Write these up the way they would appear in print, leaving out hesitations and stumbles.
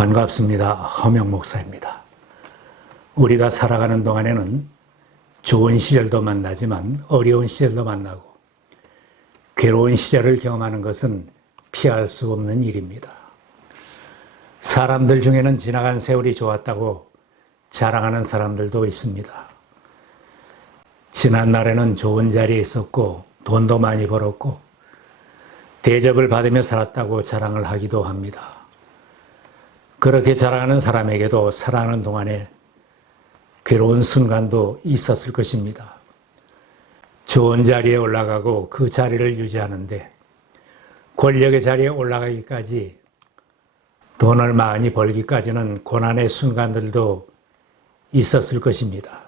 반갑습니다. 허명 목사입니다. 우리가 살아가는 동안에는 좋은 시절도 만나지만 어려운 시절도 만나고 괴로운 시절을 경험하는 것은 피할 수 없는 일입니다. 사람들 중에는 지나간 세월이 좋았다고 자랑하는 사람들도 있습니다. 지난 날에는 좋은 자리에 있었고 돈도 많이 벌었고 대접을 받으며 살았다고 자랑을 하기도 합니다. 그렇게 자랑하는 사람에게도 살아가는 동안에 괴로운 순간도 있었을 것입니다. 좋은 자리에 올라가고 그 자리를 유지하는데 권력의 자리에 올라가기까지 돈을 많이 벌기까지는 고난의 순간들도 있었을 것입니다.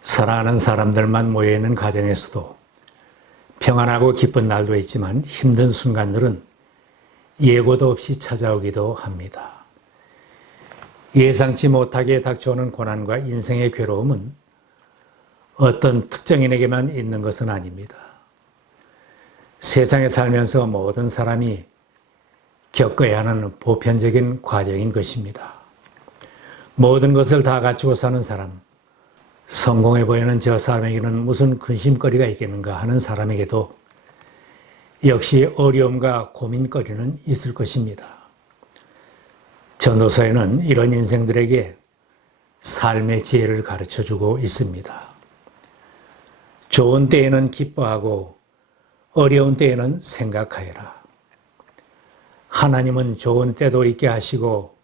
사랑하는 사람들만 모여있는 가정에서도 평안하고 기쁜 날도 있지만 힘든 순간들은 예고도 없이 찾아오기도 합니다. 예상치 못하게 닥쳐오는 고난과 인생의 괴로움은 어떤 특정인에게만 있는 것은 아닙니다. 세상에 살면서 모든 사람이 겪어야 하는 보편적인 과정인 것입니다. 모든 것을 다 갖추고 사는 사람, 성공해 보이는 저 사람에게는 무슨 근심거리가 있겠는가 하는 사람에게도 역시 어려움과 고민거리는 있을 것입니다. 전도서에는 이런 인생들에게 삶의 지혜를 가르쳐주고 있습니다. 좋은 때에는 기뻐하고 어려운 때에는 생각하여라. 하나님은 좋은 때도 있게 하시고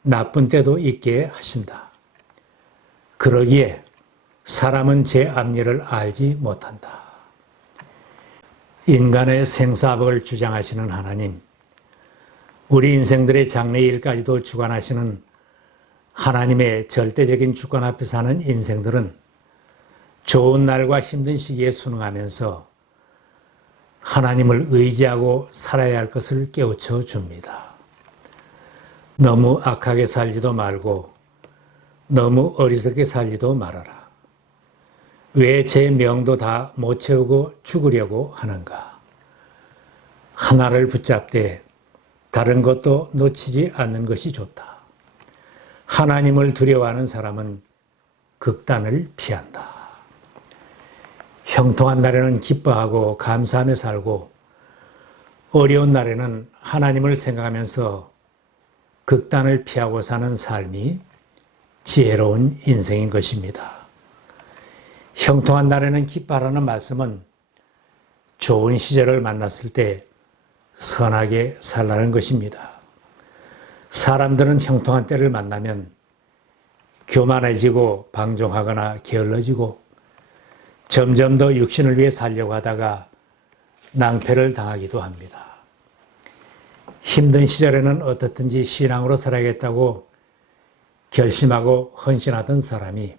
나쁜 때도 있게 하신다. 그러기에 사람은 제 앞일을 알지 못한다. 인간의 생사복을 주장하시는 하나님, 우리 인생들의 장래일까지도 주관하시는 하나님의 절대적인 주권 앞에 사는 인생들은 좋은 날과 힘든 시기에 순응하면서 하나님을 의지하고 살아야 할 것을 깨우쳐 줍니다. 너무 악하게 살지도 말고 너무 어리석게 살지도 말아라. 왜 제 명도 다 못 채우고 죽으려고 하는가? 하나를 붙잡되 다른 것도 놓치지 않는 것이 좋다. 하나님을 두려워하는 사람은 극단을 피한다. 형통한 날에는 기뻐하고 감사하며 살고 어려운 날에는 하나님을 생각하면서 극단을 피하고 사는 삶이 지혜로운 인생인 것입니다. 형통한 날에는 기뻐하라는 말씀은 좋은 시절을 만났을 때 선하게 살라는 것입니다. 사람들은 형통한 때를 만나면 교만해지고 방종하거나 게을러지고 점점 더 육신을 위해 살려고 하다가 낭패를 당하기도 합니다. 힘든 시절에는 어떻든지 신앙으로 살아야겠다고 결심하고 헌신하던 사람이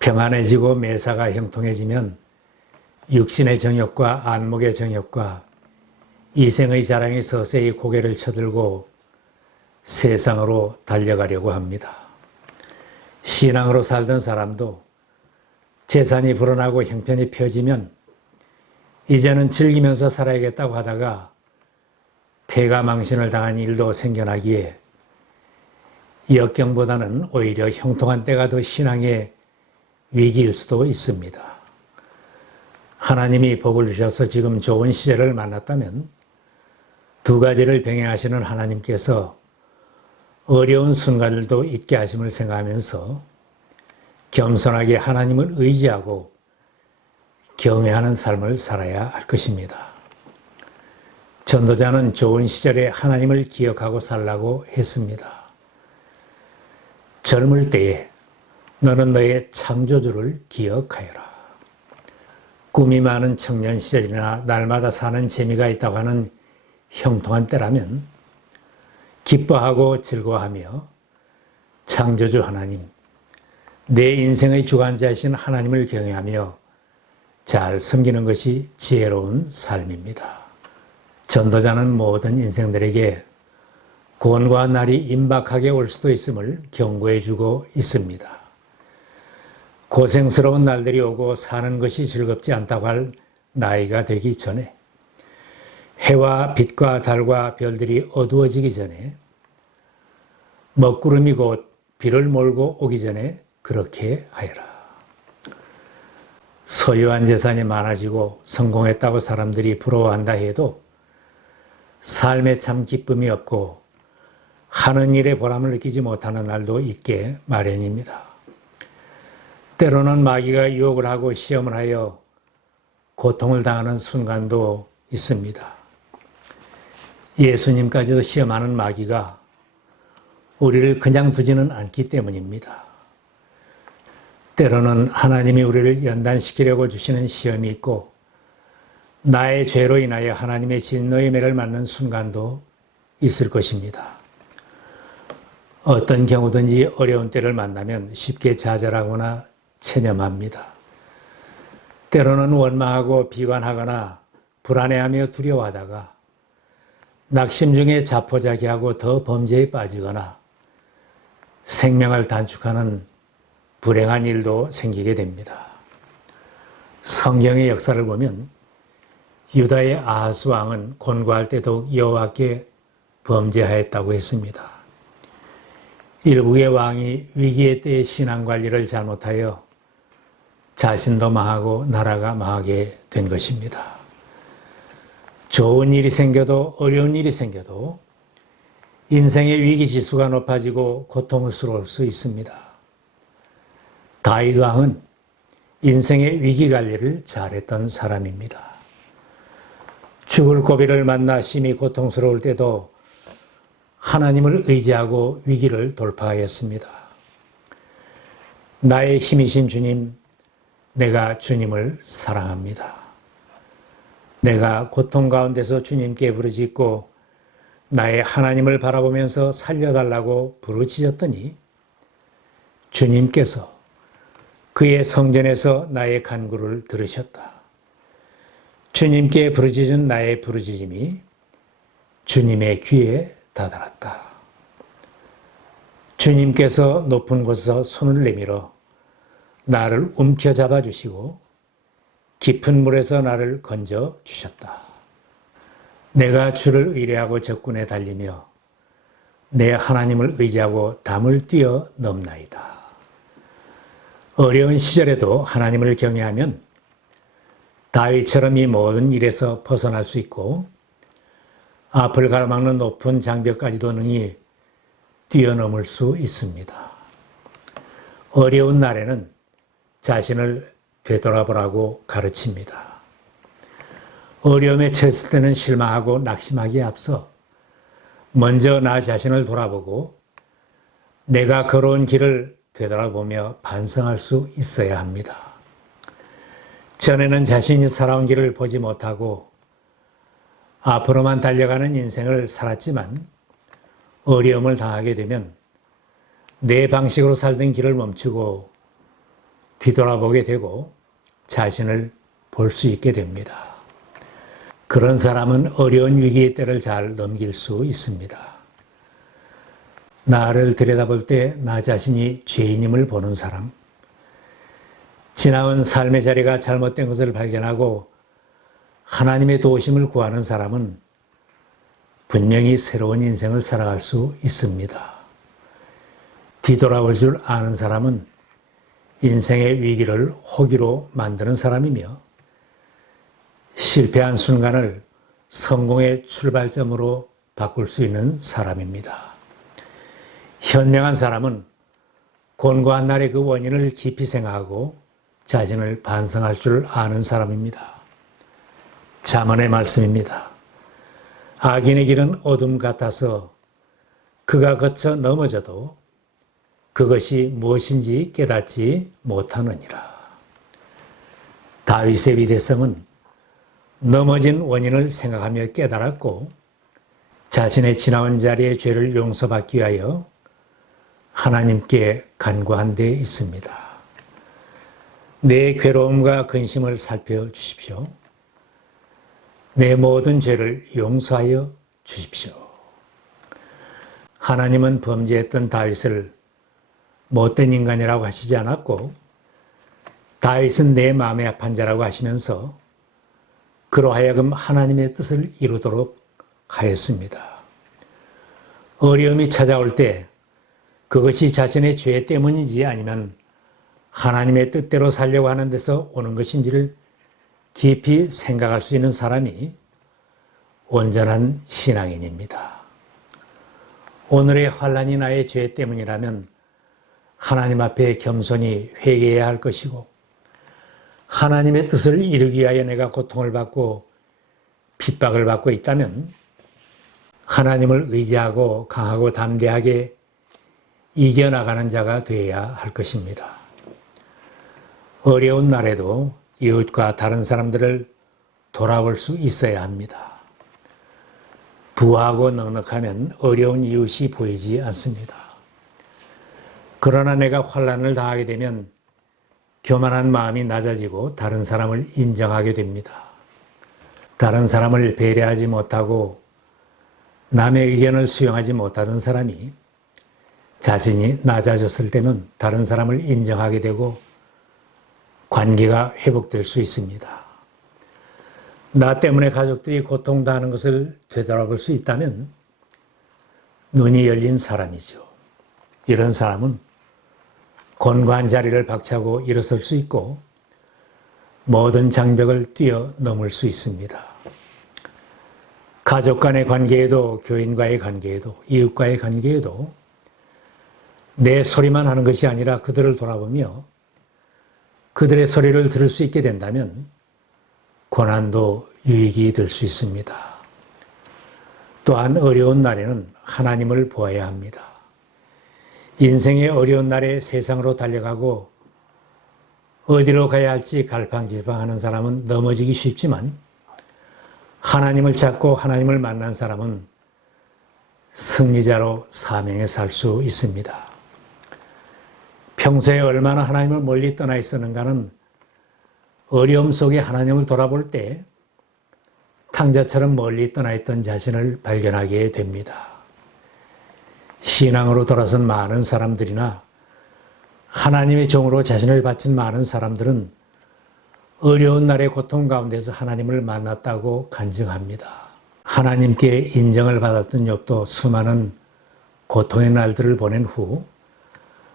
평안해지고 매사가 형통해지면 육신의 정욕과 안목의 정욕과 이생의 자랑에 서서히 고개를 쳐들고 세상으로 달려가려고 합니다. 신앙으로 살던 사람도 재산이 불어나고 형편이 펴지면 이제는 즐기면서 살아야겠다고 하다가 패가망신을 당한 일도 생겨나기에 역경보다는 오히려 형통한 때가 더 신앙의 위기일 수도 있습니다. 하나님이 복을 주셔서 지금 좋은 시절을 만났다면 두 가지를 병행하시는 하나님께서 어려운 순간들도 있게 하심을 생각하면서 겸손하게 하나님을 의지하고 경외하는 삶을 살아야 할 것입니다. 전도자는 좋은 시절에 하나님을 기억하고 살라고 했습니다. 젊을 때에 너는 너의 창조주를 기억하여라. 꿈이 많은 청년 시절이나 날마다 사는 재미가 있다고 하는 형통한 때라면 기뻐하고 즐거워하며 창조주 하나님, 내 인생의 주관자이신 하나님을 경외하며 잘 섬기는 것이 지혜로운 삶입니다. 전도자는 모든 인생들에게 고난과 날이 임박하게 올 수도 있음을 경고해 주고 있습니다. 고생스러운 날들이 오고 사는 것이 즐겁지 않다고 할 나이가 되기 전에 해와 빛과 달과 별들이 어두워지기 전에 먹구름이 곧 비를 몰고 오기 전에 그렇게 하여라. 소유한 재산이 많아지고 성공했다고 사람들이 부러워한다 해도 삶에 참 기쁨이 없고 하는 일에 보람을 느끼지 못하는 날도 있게 마련입니다. 때로는 마귀가 유혹을 하고 시험을 하여 고통을 당하는 순간도 있습니다. 예수님까지도 시험하는 마귀가 우리를 그냥 두지는 않기 때문입니다. 때로는 하나님이 우리를 연단시키려고 주시는 시험이 있고 나의 죄로 인하여 하나님의 진노의 매를 맞는 순간도 있을 것입니다. 어떤 경우든지 어려운 때를 만나면 쉽게 좌절하거나 체념합니다. 때로는 원망하고 비관하거나 불안해하며 두려워하다가 낙심 중에 자포자기하고 더 범죄에 빠지거나 생명을 단축하는 불행한 일도 생기게 됩니다. 성경의 역사를 보면 유다의 아하스 왕은 권고할 때 더욱 여호와께 범죄하였다고 했습니다. 일국의 왕이 위기의 때에 신앙관리를 잘못하여 자신도 망하고 나라가 망하게 된 것입니다. 좋은 일이 생겨도 어려운 일이 생겨도 인생의 위기지수가 높아지고 고통스러울 수 있습니다. 다윗 왕은 인생의 위기관리를 잘했던 사람입니다. 죽을 고비를 만나 심히 고통스러울 때도 하나님을 의지하고 위기를 돌파하였습니다. 나의 힘이신 주님, 내가 주님을 사랑합니다. 내가 고통 가운데서 주님께 부르짖고 나의 하나님을 바라보면서 살려달라고 부르짖었더니 주님께서 그의 성전에서 나의 간구를 들으셨다. 주님께 부르짖은 나의 부르짖음이 주님의 귀에 다다랐다. 주님께서 높은 곳에서 손을 내밀어 나를 움켜잡아 주시고 깊은 물에서 나를 건져 주셨다. 내가 주를 의뢰하고 적군에 달리며 내 하나님을 의지하고 담을 뛰어 넘나이다. 어려운 시절에도 하나님을 경외하면 다윗처럼 이 모든 일에서 벗어날 수 있고 앞을 가로막는 높은 장벽까지도 능히 뛰어넘을 수 있습니다. 어려운 날에는 자신을 되돌아보라고 가르칩니다. 어려움에 처했을 때는 실망하고 낙심하기에 앞서 먼저 나 자신을 돌아보고 내가 걸어온 길을 되돌아보며 반성할 수 있어야 합니다. 전에는 자신이 살아온 길을 보지 못하고 앞으로만 달려가는 인생을 살았지만 어려움을 당하게 되면 내 방식으로 살던 길을 멈추고 뒤돌아보게 되고 자신을 볼 수 있게 됩니다. 그런 사람은 어려운 위기의 때를 잘 넘길 수 있습니다. 나를 들여다볼 때 나 자신이 죄인임을 보는 사람, 지나온 삶의 자리가 잘못된 것을 발견하고 하나님의 도우심을 구하는 사람은 분명히 새로운 인생을 살아갈 수 있습니다. 뒤돌아볼 줄 아는 사람은 인생의 위기를 호기로 만드는 사람이며 실패한 순간을 성공의 출발점으로 바꿀 수 있는 사람입니다. 현명한 사람은 곤고한 날의 그 원인을 깊이 생각하고 자신을 반성할 줄 아는 사람입니다. 잠언의 말씀입니다. 악인의 길은 어둠 같아서 그가 거쳐 넘어져도 그것이 무엇인지 깨닫지 못하느니라. 다윗의 위대성은 넘어진 원인을 생각하며 깨달았고 자신의 지나온 자리의 죄를 용서받기 위하여 하나님께 간구한 데 있습니다. 내 괴로움과 근심을 살펴주십시오. 내 모든 죄를 용서하여 주십시오. 하나님은 범죄했던 다윗을 못된 인간이라고 하시지 않았고 다윗은 내 마음의 합한 자라고 하시면서 그로 하여금 하나님의 뜻을 이루도록 하였습니다. 어려움이 찾아올 때 그것이 자신의 죄 때문인지 아니면 하나님의 뜻대로 살려고 하는 데서 오는 것인지를 깊이 생각할 수 있는 사람이 온전한 신앙인입니다. 오늘의 환난이 나의 죄 때문이라면 하나님 앞에 겸손히 회개해야 할 것이고, 하나님의 뜻을 이루기 위하여 내가 고통을 받고 핍박을 받고 있다면 하나님을 의지하고 강하고 담대하게 이겨나가는 자가 되어야 할 것입니다. 어려운 날에도 이웃과 다른 사람들을 돌아볼 수 있어야 합니다. 부하고 넉넉하면 어려운 이웃이 보이지 않습니다. 그러나 내가 환난을 당하게 되면 교만한 마음이 낮아지고 다른 사람을 인정하게 됩니다. 다른 사람을 배려하지 못하고 남의 의견을 수용하지 못하던 사람이 자신이 낮아졌을 때는 다른 사람을 인정하게 되고 관계가 회복될 수 있습니다. 나 때문에 가족들이 고통당하는 것을 되돌아볼 수 있다면 눈이 열린 사람이죠. 이런 사람은 곤고한 자리를 박차고 일어설 수 있고 모든 장벽을 뛰어넘을 수 있습니다. 가족 간의 관계에도, 교인과의 관계에도, 이웃과의 관계에도 내 소리만 하는 것이 아니라 그들을 돌아보며 그들의 소리를 들을 수 있게 된다면 고난도 유익이 될 수 있습니다. 또한 어려운 날에는 하나님을 보아야 합니다. 인생의 어려운 날에 세상으로 달려가고 어디로 가야 할지 갈팡질팡하는 사람은 넘어지기 쉽지만 하나님을 찾고 하나님을 만난 사람은 승리자로 사명에 살 수 있습니다. 평소에 얼마나 하나님을 멀리 떠나 있었는가는 어려움 속에 하나님을 돌아볼 때 탕자처럼 멀리 떠나 있던 자신을 발견하게 됩니다. 신앙으로 돌아선 많은 사람들이나 하나님의 종으로 자신을 바친 많은 사람들은 어려운 날의 고통 가운데서 하나님을 만났다고 간증합니다. 하나님께 인정을 받았던 욥도 수많은 고통의 날들을 보낸 후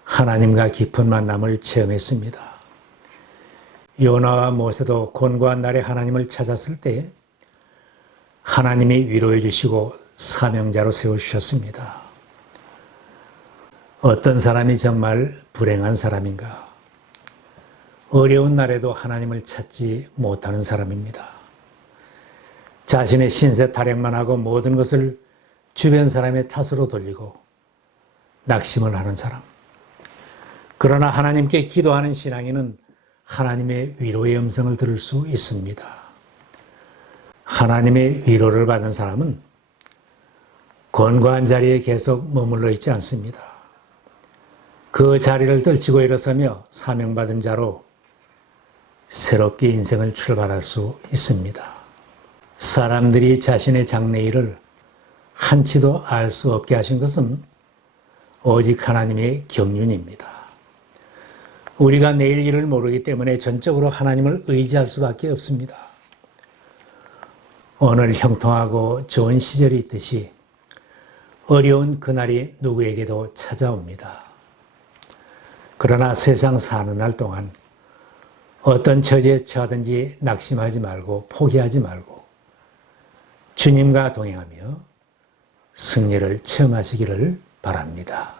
하나님과 깊은 만남을 체험했습니다. 요나와 모세도 곤고한 날에 하나님을 찾았을 때 하나님이 위로해 주시고 사명자로 세워주셨습니다. 어떤 사람이 정말 불행한 사람인가? 어려운 날에도 하나님을 찾지 못하는 사람입니다. 자신의 신세 타령만 하고 모든 것을 주변 사람의 탓으로 돌리고 낙심을 하는 사람. 그러나 하나님께 기도하는 신앙인은 하나님의 위로의 음성을 들을 수 있습니다. 하나님의 위로를 받는 사람은 곤고한 자리에 계속 머물러 있지 않습니다. 그 자리를 떨치고 일어서며 사명받은 자로 새롭게 인생을 출발할 수 있습니다. 사람들이 자신의 장래일을 한치도 알 수 없게 하신 것은 오직 하나님의 경륜입니다. 우리가 내일 일을 모르기 때문에 전적으로 하나님을 의지할 수밖에 없습니다. 오늘 형통하고 좋은 시절이 있듯이 어려운 그날이 누구에게도 찾아옵니다. 그러나 세상 사는 날 동안 어떤 처지에 처하든지 낙심하지 말고 포기하지 말고 주님과 동행하며 승리를 체험하시기를 바랍니다.